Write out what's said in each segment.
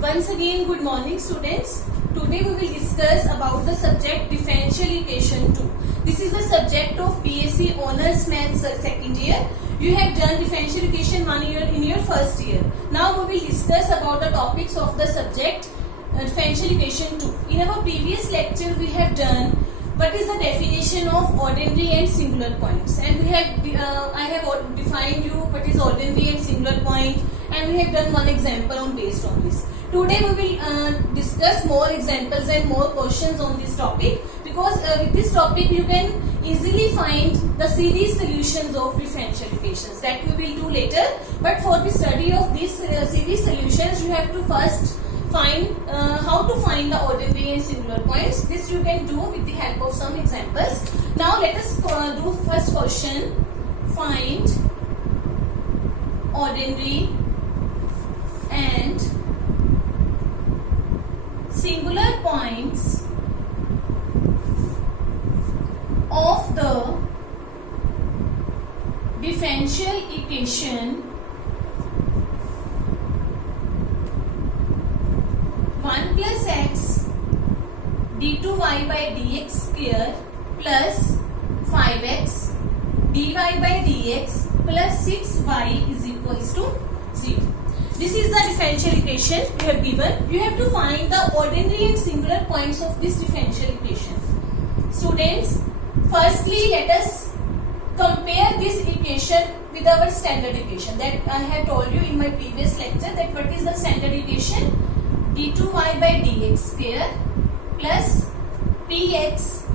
Once again, good morning students. Today we will discuss about the subject differential equation 2. This is the subject of BSc Honours Maths second year. You have done differential equation 1 year in your first year. Now we will discuss about the topics of the subject differential equation 2. In our previous lecture we have done what is the definition of ordinary and singular points, and we have I have defined you what is ordinary and singular point, and we have done one example on based on this. Today we will discuss more examples and more questions on this topic, because with this topic you can easily find the series solutions of differential equations that we will do later. But for the study of these series solutions, you have to first find how to find the ordinary and singular points. This you can do with the help of some examples. Now let us do first question. Find ordinary and singular points of the differential equation 1 plus x d2y by dx square plus 5x dy by dx plus 6y is equals to 0. This is the differential equation you have given. You have to find the ordinary and singular points of this differential equation. Students, firstly let us compare this equation with our standard equation that I have told you in my previous lecture. That what is the standard equation? d2y by dx square plus px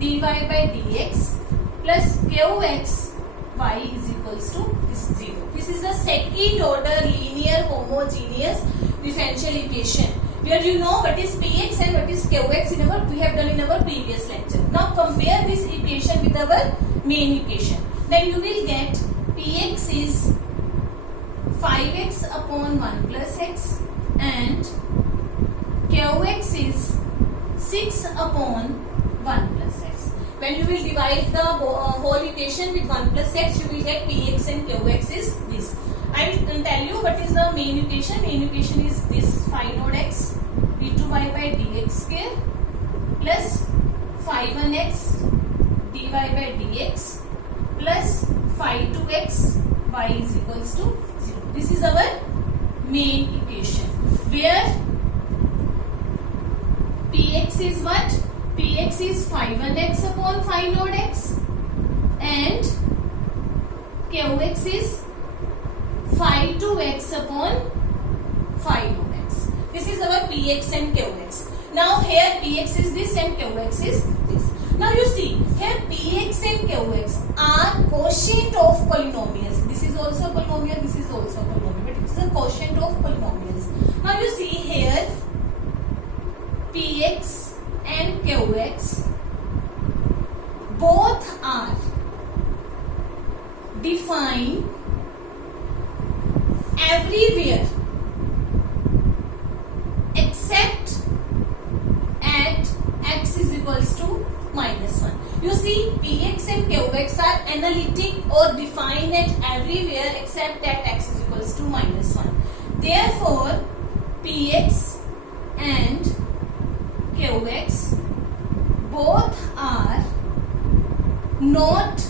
dy by dx plus qx y is equals to 0. This is the second order linear homogeneous differential equation, where you know what is px and what is qx in our we have done in our previous lecture. Now compare this equation with our main equation. Then you will get px is 5x upon 1 plus x and qx is 6 upon 1 plus x. When you will divide the whole equation with 1 plus x, you will get px and qx is this. I will tell you what is the main equation. Main equation is this 5 node x d2y by dx square plus 5x dy by dx plus 5 2x y is equals to 0. This is our main equation, where px is what? Px is 5x upon 5 node x and qx is 5 2x upon 5 node x. This is our px and qx. Now here px is this and qx is this. Now you see here px and qx are quotient of polynomials. This is also a polynomial, this is also a polynomial, but it is a quotient of polynomials. Now you see here px and qx both are defined everywhere except at x is equals to minus 1. You see px and qx are analytic or defined at everywhere except at x is equals to minus 1. Therefore px and qx both are not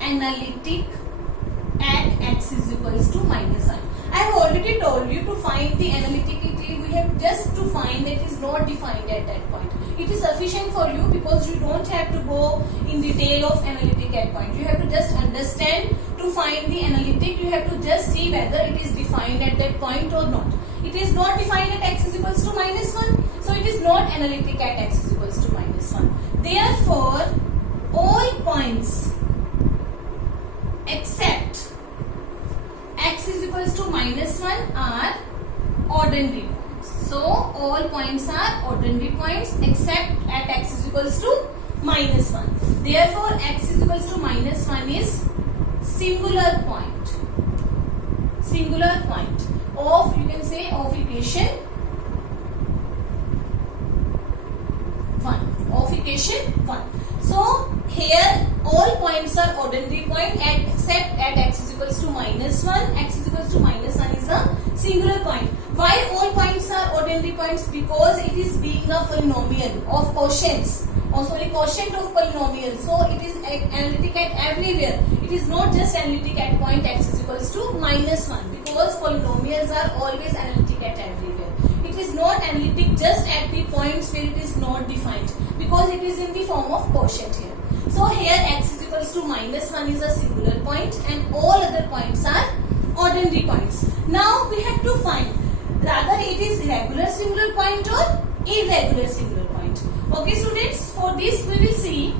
analytic at x is equals to minus 1. I have already told you to find the analyticity. We have just to find that it is not defined at that point. It is sufficient for you because you don't have to go in detail of analytic at point. You have to just understand to find the analytic. You have to just see whether it is defined at that point or not. It is not defined at x is equals to minus 1. So it is not analytic at x is equals to minus 1. Therefore, all points except x is equals to minus 1 are ordinary points. So all points are ordinary points except at x is equals to minus 1. Therefore, x is equals to minus 1 is singular point. Singular point of, you can say, of equation 1. Of equation 1. So here all points are ordinary point except at x is equals to minus 1. X is equals to minus 1 is a singular point. Why all points are ordinary points? Because it is being a polynomial of quotients, quotient of polynomial, so it is analytic at everywhere. It is not just analytic at point x is equals to -1, because polynomials are always analytic at everywhere. It is not analytic just at the points where it is not defined, because it is in the form of quotient here. So here x is equals to -1 is a singular point and all other points are ordinary points. Now we have to find rather it is regular singular point or irregular singular point. Okay students, for this we will see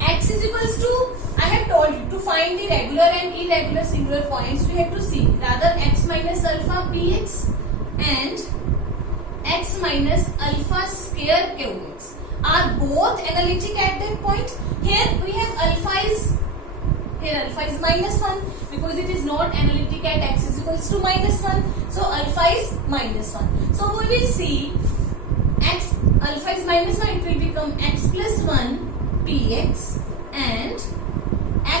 x is equals to, I have told you to find the regular and irregular singular points, we have to see rather x minus alpha px and x minus alpha square qx are both analytic at that point. Here we have alpha is -1 because it is not analytic at x is equals to -1. So alpha is -1. So we will see x alpha is -1, it will become x plus 1 px and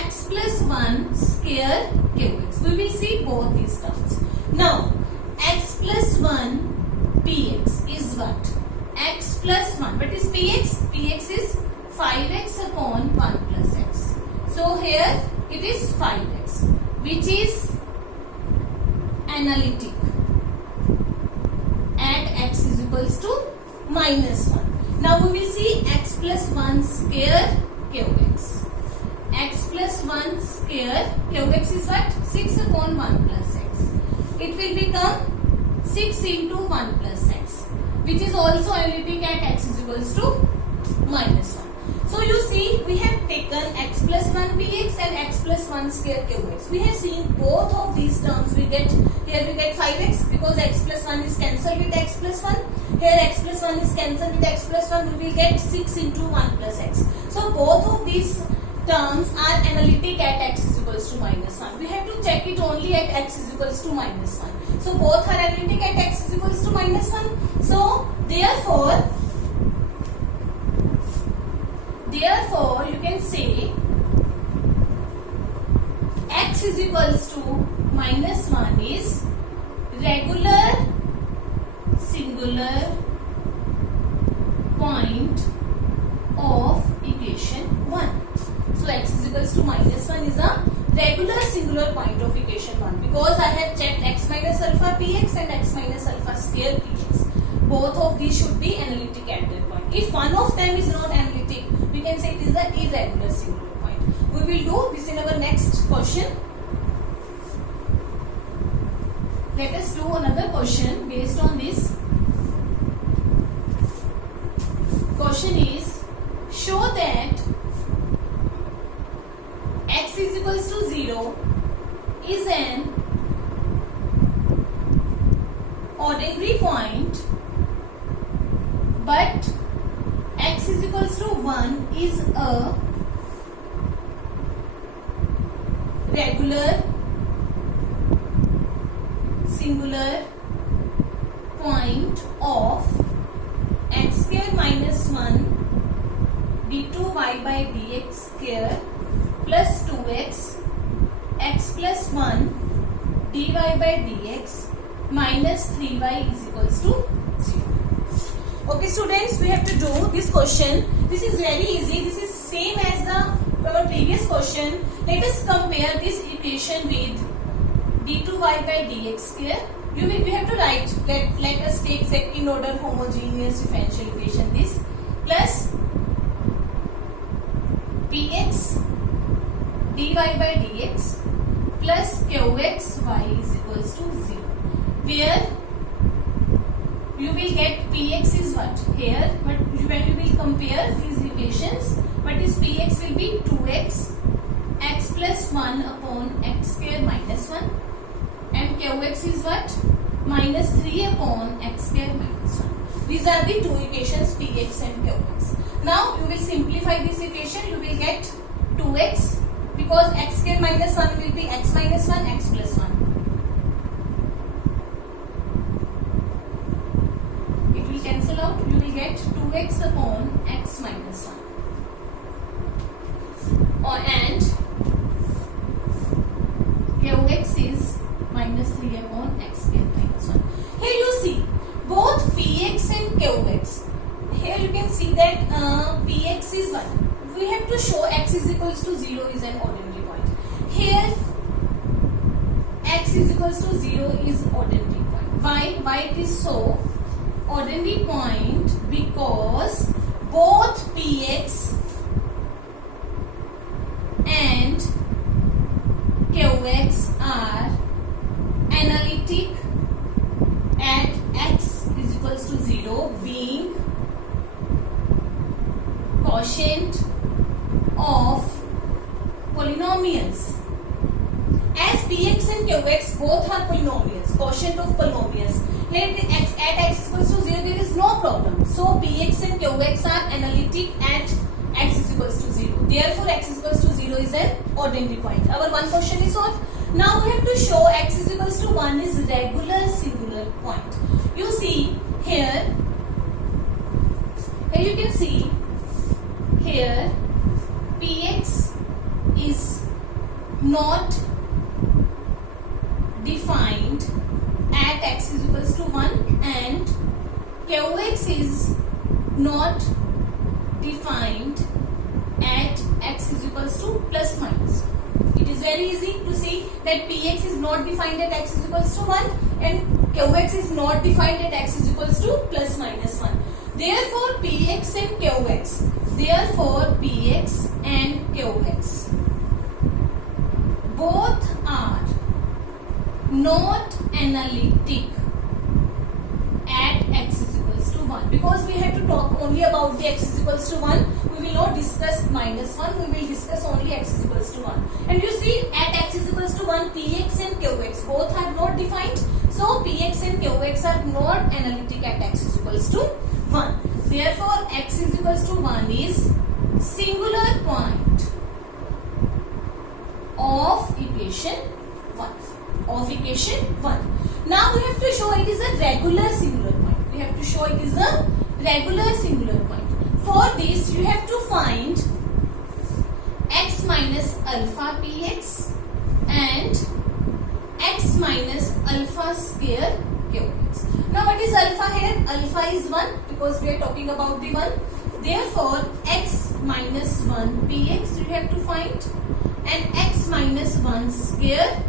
x plus 1 square qx. We will see both these terms. Now x plus 1 px is what? X plus 1. What is px? Px is 5x upon 1 plus x. So here it is 5x, which is analytic at x is equals to -1. Now we will see x plus 1 square qx. X plus 1 square qx is what? 6 upon 1 plus x. It will become 6 into 1 plus x, which is also analytic at x is equals to -1. So you see we have taken x plus 1 px and x plus 1 square qx. We have seen both of these terms. We get 5x because x plus 1 is cancelled with x plus 1. Here x plus 1 is cancelled with x plus 1. We will get 6 into 1 plus x. So both of these terms are analytic at x is equals to -1. We have to check it only at x is equals to -1. So both are analytic at x is equals to -1. So therefore you can say x is equals to -1 is regular singular point of equation 1. So x is equals to -1 is a regular singular point of equation 1 because I have checked x minus alpha px and x minus alpha square px. Both of these should be analytic at that point. If one of them is not analytic, we can say it is an irregular singular point. We will do this in our next question. Let us do another question based on this. Question is, show that x is equals to 0 is an ordinary point, but x is equals to 1 is a regular singular point of x square minus 1 d2y by dx square plus 2x x plus 1 dy by dx minus 3y is equals to 0. Okay students, we have to do this question. This is very easy. This is same as our previous question. Let us compare this equation with d2y by dx square. We have to write, let us take second order homogeneous differential equation this plus px dy by dx plus qx y is equals to 0, where you will get px is what here, but when you will compare these equations, what is px will be 2x x plus 1 upon x square minus 1 and qx is what minus 3 upon x square minus 1. These are the two equations px and qx. Now you will simplify this equation. You will get 2x because x square minus 1 will be x minus 1 x plus 1. Cancel out, you will get 2x upon x minus 1 and qx is minus 3 upon x square minus 1. Here you see is 1. We have to show x is equals to 0 is an ordinary point. Here x is equals to 0 is ordinary point. Why it is so ordinary point? Because both px and qx are analytic at x is equals to 0, being quotient of polynomials. As px and qx both are polynomials, quotient of polynomials, here at x equals to 0 there is no problem. So px and qx are analytic at x is equals to 0. Therefore x is equals to 0 is an ordinary point. Our one question is solved. Now we have to show x is equals to 1 is regular singular point. You see here you can see here px is not defined at x is equals to 1 and qx is not defined at x is equals to plus minus. It is very easy to see that px is not defined at x is equals to 1 and qx is not defined at x is equals to plus minus 1. Therefore px and qx both are not analytic at x is equals to 1. Because we have to talk only about the x is equals to 1, we will not discuss minus 1, we will discuss only x is equals to 1. And you see at x is equals to 1 px and qx both are not defined. So px and qx are not analytic at x is equals to 1. Therefore x is equals to 1 is singular point of equation 1. Now we have to show it is a regular singular point. We have to show it is a regular singular point. For this you have to find x minus alpha px and x minus alpha square qx. Now what is alpha here? Alpha is 1 because we are talking about the 1. Therefore x minus 1 px you have to find and x minus 1 square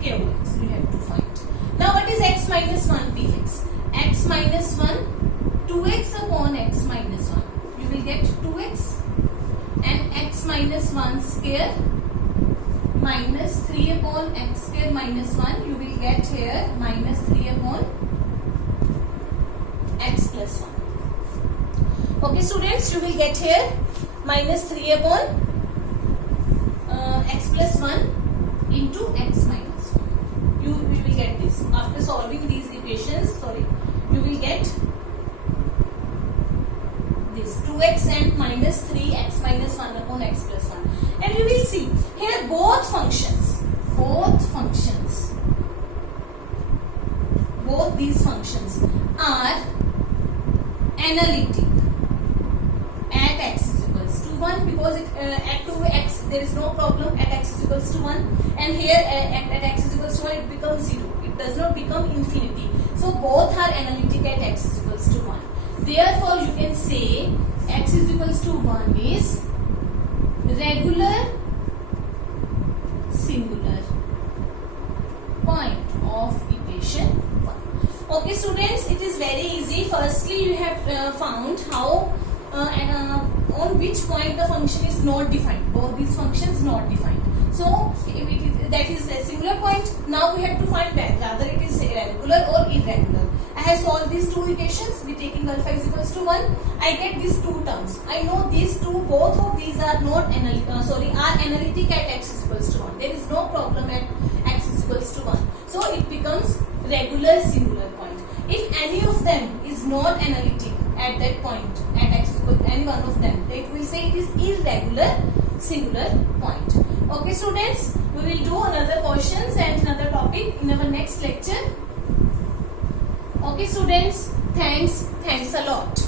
qx you have to find. Now what is x minus 1 px? X minus 1 2x upon x minus 1. You will get 2x and x minus 1 square minus 3 upon x square minus 1. You will get here minus 3 upon x plus 1. Okay students, you will get here minus 3 upon x plus 1 into x minus 1. You will get this. After solving these equations, you will get this 2x and minus 3x minus 1 upon x plus 1. And you will see here both these functions are analytic at x is equals to 1 because at 2x there is no problem at x is equals to 1 and here at x is equals to 1 it becomes 0. It does not become infinity. So both are analytic at x is equals to 1. Therefore you can say x is equals to 1 is regular singular point of equation 1. Okay students, it is very easy. Firstly you have found how on which point the function is not defined. Both these functions not defined. So that is a singular point. Now we have to find whether it is regular or irregular. I have solved these two equations with taking alpha is equals to 1. I get these two terms. I know these two, both of these are not analytic at x is equals to 1. There is no problem at x is equals to 1. So it becomes regular singular point. If any of them is not analytic at that point at x equals any one of them, it will say it is irregular singular point. Okay students, we will do another questions and another topic in our next lecture. Okay students, thanks a lot.